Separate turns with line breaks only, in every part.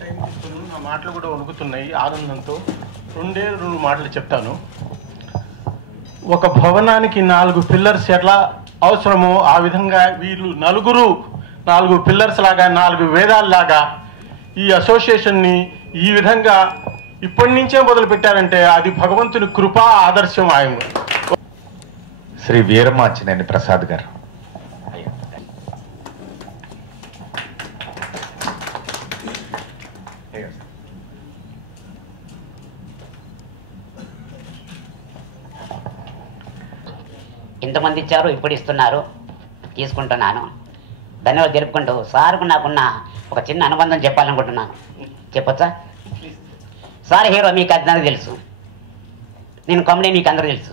Time తీసుకున్నాను నా మాటలు కూడా వణుకుతున్నాయి ఆనందంతో. రెండే రెండు మాటలు చెప్తాను. ఒక భవనానికి నాలుగు పిల్లర్స్ ఎట్లా అవసరమో ఆ విధంగా వీళ్ళు నలుగురు నాలుగు పిల్లర్స్ లాగా నాలుగు వేదాల్లాగా ఈ అసోసియేషన్ని ఈ విధంగా ఇప్పటి నుంచే మొదలు పెట్టారంటే అది భగవంతుని కృపా ఆదర్శం ఆయన
శ్రీ వీరమాచినేని ప్రసాద్ గారు.
ఇంతమంది ఇచ్చారు ఇప్పుడు ఇస్తున్నారు. తీసుకుంటున్నాను. ధన్యవాదాలు తెలుపుకుంటూ సార్కు నాకున్న ఒక చిన్న అనుబంధం చెప్పాలనుకుంటున్నాను. చెప్పొచ్చా? సార్ హీరో మీకు అందరూ తెలుసు. నేను కామెడీ మీకు అందరూ తెలుసు.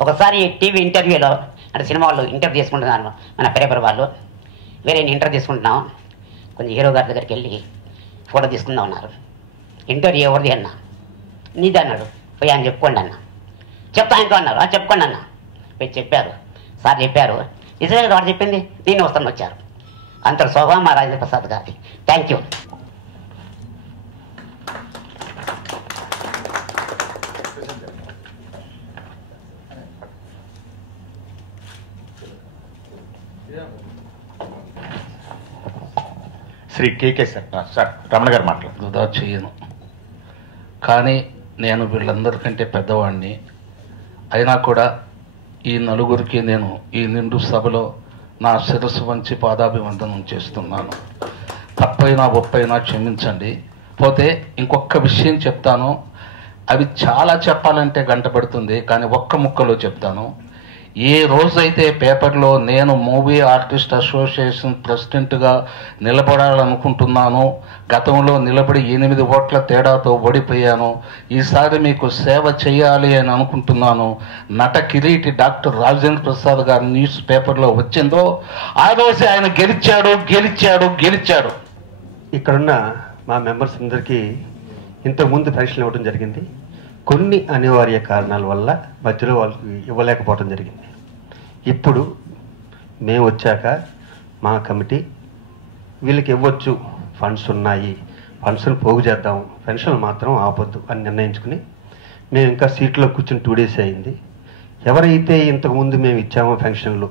ఒకసారి టీవీ ఇంటర్వ్యూలో అంటే సినిమా వాళ్ళు ఇంటర్వ్యూ తీసుకుంటున్నాను మన పేపర్ వాళ్ళు. వేరే నేను ఇంటర్వ్యూ తీసుకుంటున్నాం. కొంచెం హీరో గారి దగ్గరికి వెళ్ళి ఫోటో తీసుకుందాం అన్నారు. ఇంటర్వ్యూ ఎవరిది అన్నా? నీది అన్నాడు. పోయి ఆయన చెప్పుకోండి అన్న. చెప్తా ఇంకో అన్నారు? చెప్పుకోండి అన్నా. పోయి చెప్పారు. సార్ చెప్పారు. కదా వాడు చెప్పింది నేను వస్తాను వచ్చారు. అంతటి స్వభావం మా రాజేంద్ర ప్రసాద్ గారి thank you
Shri K K sir sir Ramana గారు మాట్లాడు.
వృధా చేయను. కానీ నేను వీళ్ళందరికంటే పెద్దవాడిని అయినా కూడా ఈ నలుగురికి నేను ఈ నిండు సభలో నా శిరస్సు వంచి పాదాభివందనం చేస్తున్నాను. తప్పైనా ఒప్పైనా క్షమించండి. పోతే ఇంకొక విషయం చెప్తాను. అవి చాలా చెప్పాలంటే గంట పడుతుంది కానీ ఒక్క ముక్కలో చెప్తాను. ఏ రోజైతే పేపర్లో నేను మూవీ ఆర్టిస్ట్ అసోసియేషన్ ప్రెసిడెంట్గా నిలబడాలనుకుంటున్నాను. గతంలో నిలబడి ఎనిమిది ఓట్ల తేడాతో ఓడిపోయాను. ఈసారి మీకు సేవ చేయాలి అని అనుకుంటున్నాను. నట కిరీటి డాక్టర్ రాజేంద్ర ప్రసాద్ గారి న్యూస్ పేపర్లో వచ్చిందో ఆ రోజే ఆయన గెలిచాడు గెలిచాడు గెలిచాడు.
ఇక్కడున్న మా మెంబర్స్ అందరికీ ఇంతకుముందు పరీక్షలు ఇవ్వడం జరిగింది. కొన్ని అనివార్య కారణాల వల్ల మధ్యలో వాళ్ళకి ఇవ్వలేకపోవడం జరిగింది. ఇప్పుడు మేము వచ్చాక మా కమిటీ వీళ్ళకి ఇవ్వచ్చు ఫండ్స్ ఉన్నాయి ఫండ్స్ని పోగు చేద్దాం పెన్షన్ మాత్రం ఆపొద్దు అని నిర్ణయించుకుని మేము ఇంకా సీట్లో కూర్చుని టూ డేస్ అయింది. ఎవరైతే ఇంతకుముందు మేము ఇచ్చామో పెన్షన్లు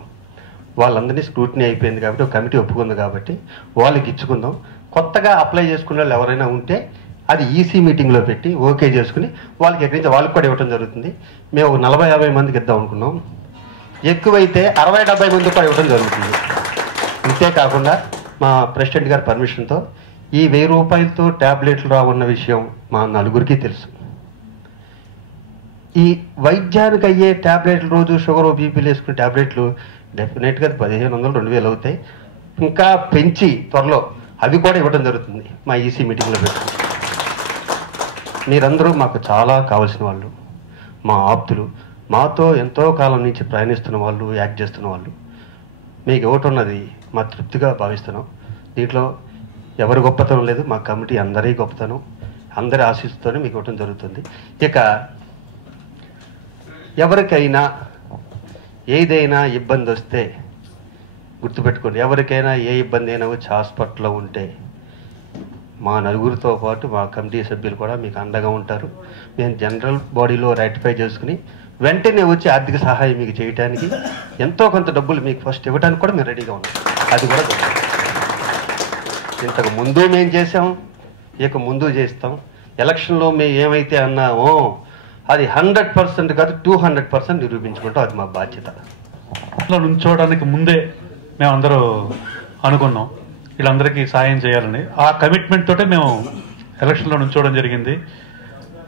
వాళ్ళందరినీ స్క్రూటినీ అయిపోయింది కాబట్టి ఒక కమిటీ ఒప్పుకుంది కాబట్టి వాళ్ళకి ఇచ్చుకుందాం. కొత్తగా అప్లై చేసుకున్న వాళ్ళు ఎవరైనా ఉంటే అది ఈసీ మీటింగ్లో పెట్టి ఓకే చేసుకుని వాళ్ళకి ఎక్కడి నుంచి వాళ్ళకి కూడా ఇవ్వడం జరుగుతుంది. మేము ఒక నలభై యాభై మందికి ఇద్దాం అనుకున్నాం. ఎక్కువైతే అరవై డెబ్బై మందికి కూడా ఇవ్వడం జరుగుతుంది. అంతేకాకుండా మా ప్రెసిడెంట్ గారి పర్మిషన్తో ఈ వెయ్యి రూపాయలతో ట్యాబ్లెట్లు రావున్న విషయం మా నలుగురికి తెలుసు. ఈ వైద్యానికి అయ్యే ట్యాబ్లెట్లు రోజు షుగర్ బీపీలు వేసుకునే ట్యాబ్లెట్లు డెఫినెట్గా పదిహేను వందలు రెండు వేలు అవుతాయి. ఇంకా పెంచి త్వరలో అవి కూడా ఇవ్వడం జరుగుతుంది మా ఈసీ మీటింగ్లో పెట్టి. మీరందరూ మాకు చాలా కావాల్సిన వాళ్ళు. మా ఆప్తులు. మాతో ఎంతో కాలం నుంచి ప్రయాణిస్తున్న వాళ్ళు యాక్ట్ చేస్తున్న వాళ్ళు. మీకు ఇవ్వటన్నది మా తృప్తిగా భావిస్తున్నాం. దీంట్లో ఎవరి గొప్పతనం లేదు. మా కమిటీ అందరి గొప్పతనం. అందరి ఆశీస్సుతోనే మీకు ఇవ్వటం జరుగుతుంది. ఇక ఎవరికైనా ఏదైనా ఇబ్బంది వస్తే గుర్తుపెట్టుకోండి. ఎవరికైనా ఏ ఇబ్బంది అయినా వచ్చి హాస్పిటల్లో ఉంటే మా నలుగురితో పాటు మా కమిటీ సభ్యులు కూడా మీకు అండగా ఉంటారు. మేము జనరల్ బాడీలో రైటిఫై చేసుకుని వెంటనే వచ్చి ఆర్థిక సహాయం మీకు చేయడానికి ఎంతో కొంత డబ్బులు మీకు ఫస్ట్ ఇవ్వడానికి కూడా మేము రెడీగా ఉన్నాం. అది కూడా ఇంతకు ముందు మేము చేసాం ఇక ముందు చేస్తాం. ఎలక్షన్లో మేము ఏమైతే అన్నామో అది హండ్రెడ్ పర్సెంట్ కాదు టూ హండ్రెడ్ పర్సెంట్ నిరూపించుకుంటాం. అది మా బాధ్యత.
లో ముందే మేమందరూ అనుకున్నాం. వీళ్ళందరికీ సాయం చేయాలని. ఆ కమిట్మెంట్ తోటే మేము ఎలక్షన్లో నుంచోవడం జరిగింది.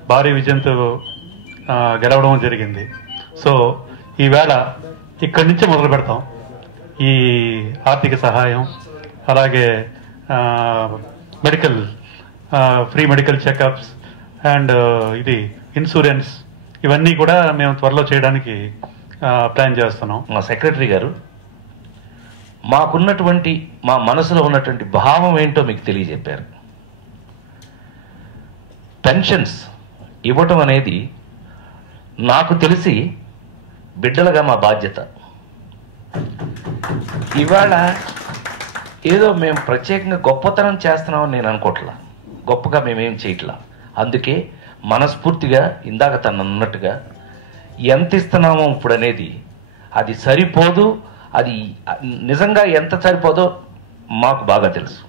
భారీ విజయంతో గెలవడం జరిగింది. సో ఈవేళ ఇక్కడి నుంచే మొదలు పెడతాం. ఈ ఆర్థిక సహాయం అలాగే medical free medical checkups and ఇది ఇన్సూరెన్స్ ఇవన్నీ కూడా మేము త్వరలో చేయడానికి ప్లాన్ చేస్తున్నాం.
మా సెక్రటరీ గారు మాకున్నటువంటి మా మనసులో ఉన్నటువంటి భావం ఏంటో మీకు తెలియజెప్పారు. పెన్షన్స్ ఇవ్వటం అనేది నాకు తెలిసి బిడ్డలుగా మా బాధ్యత. ఇవాళ ఏదో మేము ప్రత్యేకంగా గొప్పతనం చేస్తున్నామని నేను అనుకోవట్లా గొప్పగా మేమేం చేయట్లా. అందుకే మనస్ఫూర్తిగా ఇందాక తను అన్నట్టుగా ఎంత ఇస్తున్నామో ఇప్పుడు అనేది అది సరిపోదు అది నిజంగా ఎంత సరిపోదో మాకు బాగా తెలుసు.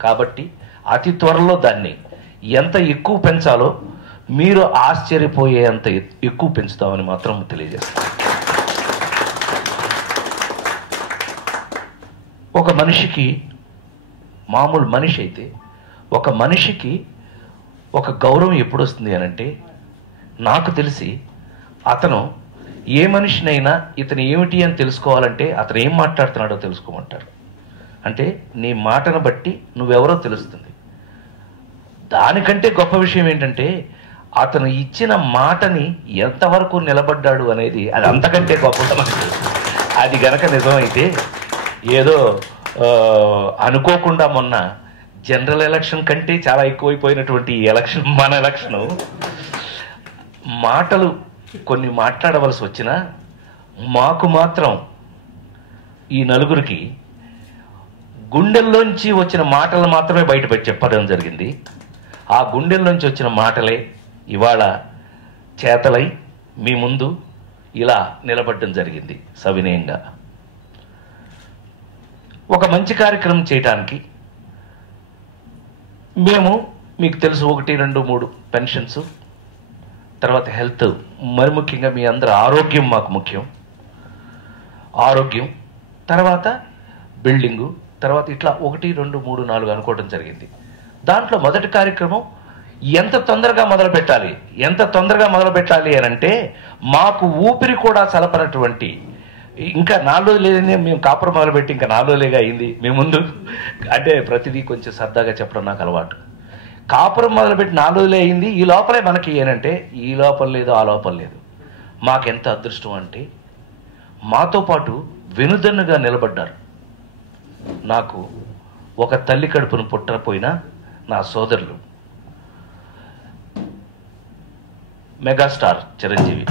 కాబట్టి అతి త్వరలో దాన్ని ఎంత ఎక్కువ పెంచాలో మీరు ఆశ్చర్యపోయేంత అంత ఎక్కువ పెంచుతామని మాత్రం తెలియజేస్తాం ఒక మనిషికి మామూలు మనిషి అయితే ఒక మనిషికి ఒక గౌరవం ఎప్పుడు వస్తుంది అని అంటే నాకు తెలిసి అతను ఏ మనిషినైనా ఇతను ఏమిటి అని తెలుసుకోవాలంటే అతను ఏం మాట్లాడుతున్నాడో తెలుసుకోమంటారు అంటే నీ మాటను బట్టి నువ్వెవరో తెలుస్తుంది. దానికంటే గొప్ప విషయం ఏంటంటే అతను ఇచ్చిన మాటని ఎంతవరకు నిలబడ్డాడు అనేది అది అంతకంటే గొప్పగా అది గనక నిజమైతే ఏదో అనుకోకుండా మొన్న జనరల్ ఎలక్షన్ కంటే చాలా ఎక్కువైపోయినటువంటి ఎలక్షన్ మన ఎలక్షను మాటలు కొన్ని మాట్లాడవలసి వచ్చినా మాకు మాత్రం ఈ నలుగురికి గుండెల్లోంచి వచ్చిన మాటలు మాత్రమే బయటపెట్టి చెప్పడం జరిగింది. ఆ గుండెల్లోంచి వచ్చిన మాటలే ఇవాళ చేతలై మీ ముందు ఇలా నిలబడడం జరిగింది సవినయంగా. ఒక మంచి కార్యక్రమం చేయడానికి మేము మీకు తెలుసు ఒకటి రెండు మూడు పెన్షన్స్. తర్వాత హెల్త్. మరి ముఖ్యంగా మీ అందరు ఆరోగ్యం మాకు ముఖ్యం. ఆరోగ్యం. తర్వాత బిల్డింగు. తర్వాత ఇట్లా ఒకటి రెండు మూడు నాలుగు అనుకోవడం జరిగింది. దాంట్లో మొదటి కార్యక్రమం ఎంత తొందరగా మొదలు పెట్టాలి? ఎంత తొందరగా మొదలు పెట్టాలి అని అంటే మాకు ఊపిరి కూడా సలపనటువంటి ఇంకా నాలుగు రోజులు లేదని మేము కాపురం మొదలుపెట్టి ఇంకా నాలుగు రోజులేగా అయింది మేము ముందు. అంటే ప్రతిదీ కొంచెం సరదాగా చెప్పడం నాకు అలవాటు. కాపురం మొదలుపెట్టి నాలుగు రోజులే అయింది. ఈ లోపలే మనకి ఏనంటే ఈ లోపల లేదు ఆ లోపల లేదు. మాకెంత అదృష్టం అంటే మాతో పాటు వెనుదన్నుగా నిలబడ్డారు. నాకు ఒక తల్లి కడుపును పుట్టకపోయినా నా సోదరులు. మెగాస్టార్ చిరంజీవి.